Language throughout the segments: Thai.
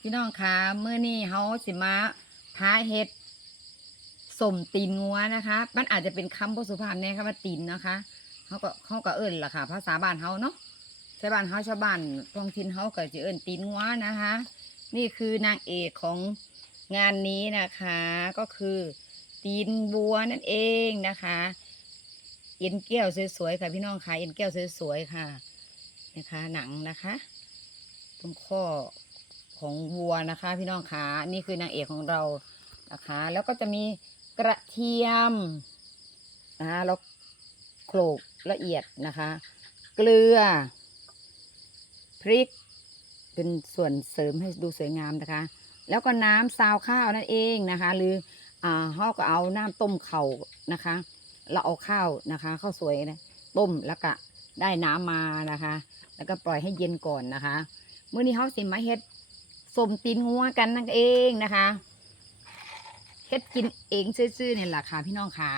พี่น้องคะเมื่อนี้เฮาสิมาพาเฮ็ดสมตีนงัวนะคะ มันอาจจะเป็นคำพสุภาพแน่ค่ะว่าตีนนะคะเขาก็เขาก็เอิ้นล่ะค่ะ ภาษาบ้านเฮาเนาะชาวบ้านเฮาชาวบ้านท้องถิ่นเฮาก็จะเอิ้นตีนงัวนะคะ นี่คือนางเอกของงานนี้นะคะ ก็คือตีนบัวนั่นเองนะคะเอ็นแก้วสวยๆค่ะพี่น้องค่ะเอ็นแก้วสวยๆค่ะ นะคะ หนังนะคะ ตรงข้อ ของวัวนะคะ พี่น้องคะนี่คือนางเอกของเรานะคะ แล้วก็จะมีกระเทียมนะคะแล้วโขลกละเอียดนะคะ เกลือ พริก เป็นส่วนเสริมให้ดูสวยงามนะคะ แล้วก็น้ำซาวข้าวนั่นเองนะคะ หรืออ่าเขาก็เอาน้ำต้มเข่านะคะ เราเอาข้าวนะคะข้าวสวยนะต้มแล้วก็ได้น้ำมานะคะ แล้วก็ปล่อยให้เย็นก่อนนะคะ มื้อนี้เขาสิมาเฮ็ด สมตีนงัวกันนั่นเองนะคะเฮ็ดกินเองซื่อๆเนี่ยแหละค่ะพี่น้องค่ะ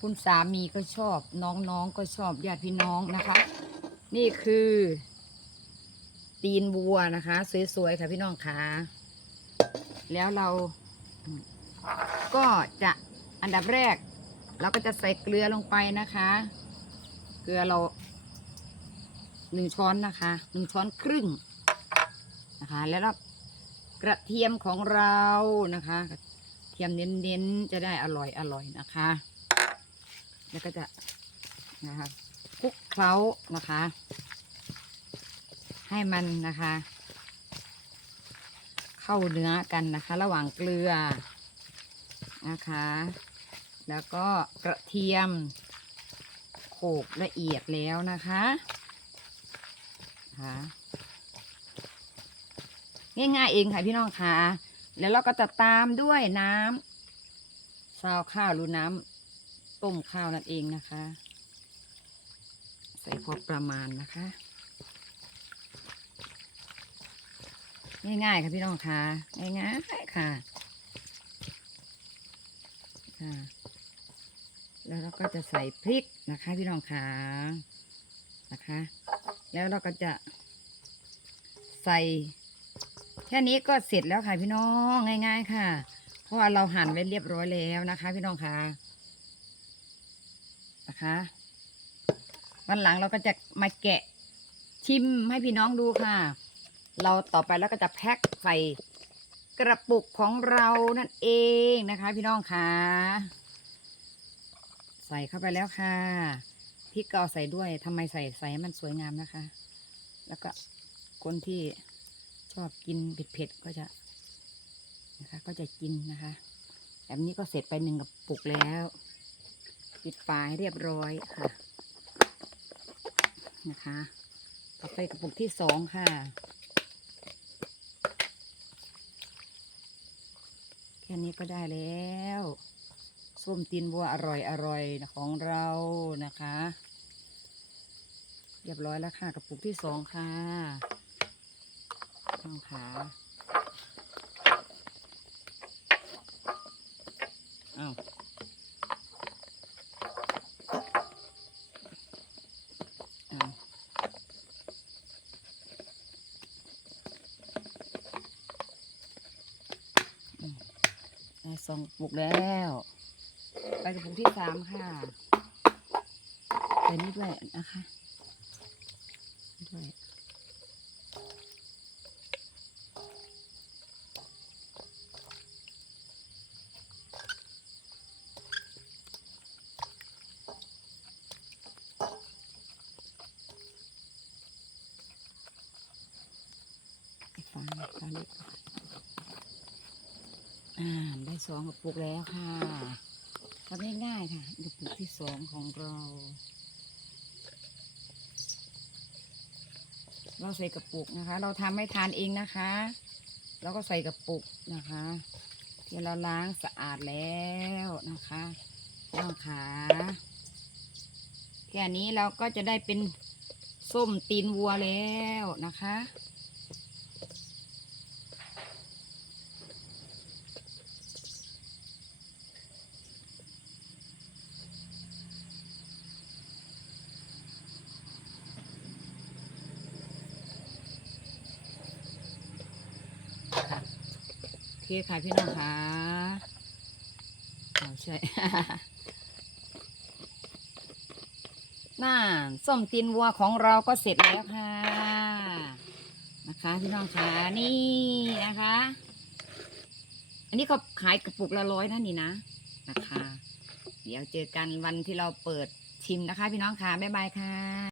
คุณสามีก็ชอบน้องๆก็ชอบญาติพี่น้องนะคะ นี่คือ ตีนวัวนะคะ สวยๆค่ะพี่น้องค่ะ แล้วเราก็จะอันดับแรก เราก็จะใส่เกลือลงไปนะคะ เกลือเราหนึ่งช้อนนะคะหนึ่งช้อนครึ่ง นะคะ แล้วเรากระเทียมของเรานะคะ กระเทียมเน้นๆจะได้อร่อยอร่อยนะคะ แล้วก็จะนะคะคลุกเคล้านะคะ ให้มันนะคะ เข้าเนื้อกันนะคะ ระหว่างเกลือนะคะ แล้วก็กระเทียมโขลกละเอียดแล้วนะคะค่ะ ง่ายๆเองค่ะพี่น้องค่ะแล้วเราก็จะตามด้วยน้ำซาวข้าวหรือน้ำต้มข้าวนั่นเองนะคะ ใส่พอประมาณนะคะ ง่ายๆค่ะพี่น้องค่ะง่ายๆค่ะค่ะแล้วเราก็จะใส่พริกนะคะ พี่น้องค่ะนะคะ แล้วเราก็จะใส่ ค่นี้ก็เสร็จแล้วค่ะพี่น้องง่าย ๆ ค่ะ เพราะว่าเราหั่นไว้เรียบร้อยแล้วนะคะ พี่น้องค่ะนะคะ วันหลังเราก็จะมาแกะชิมให้พี่น้องดูค่ะ เราต่อไปแล้วก็จะแพ็คใส่กระปุกของเรานั่นเองนะคะ พี่น้องค่ะ ใส่เข้าไปแล้วค่ะพริกก็เอใส่ด้วยทำไมใส่ใส่ให้มันสวยงามนะคะ แล้วก็คนที่ ชอบกินเผ็ดๆก็จะนะคะ ก็จะกินนะคะแบบนี้ก็เสร็จไปหนึ่งกระปุกแล้วปิดฝาให้เรียบร้อยค่ะ นะคะต่อไปกระปุกที่สองค่ะ แค่นี้ก็ได้แล้วส้มตีนบัวอร่อยอร่อยของเรานะคะ เรียบร้อยแล้วค่ะกระปุกที่สองค่ะ น้องขาอ้าวอ้าวอืมได้สองกระปุกแล้ว ไปกระปุกที่สามค่ะใส่นี่ด้วยนะคะนี่ด้วย ฟ้าฟ้าเล็กอ่าได้สองกระปุกแล้วค่ะทำง่ายๆค่ะกระปุกที่สองของเรา เราใส่กระปุกนะคะ เราทำไม่ทานเองนะคะเราก็ใส่กระปุกนะคะที่เราล้างสะอาดแล้วนะคะน้องขาแค่นี้เราก็จะได้เป็นส้มตีนวัวแล้วนะคะ ค่ะพี่น้องค่ะเอาใช่น่าส้มตีนวัวของเราก็เสร็จแล้วค่ะ นะคะพี่น้องค่ะนี่นะคะ อันนี้เขาขายกระปุกละร้อยนะนี่นะนะคะ เดี๋ยวเจอกันวันที่เราเปิดชิมนะคะ พี่น้องค่ะบ๊ายบายค่ะ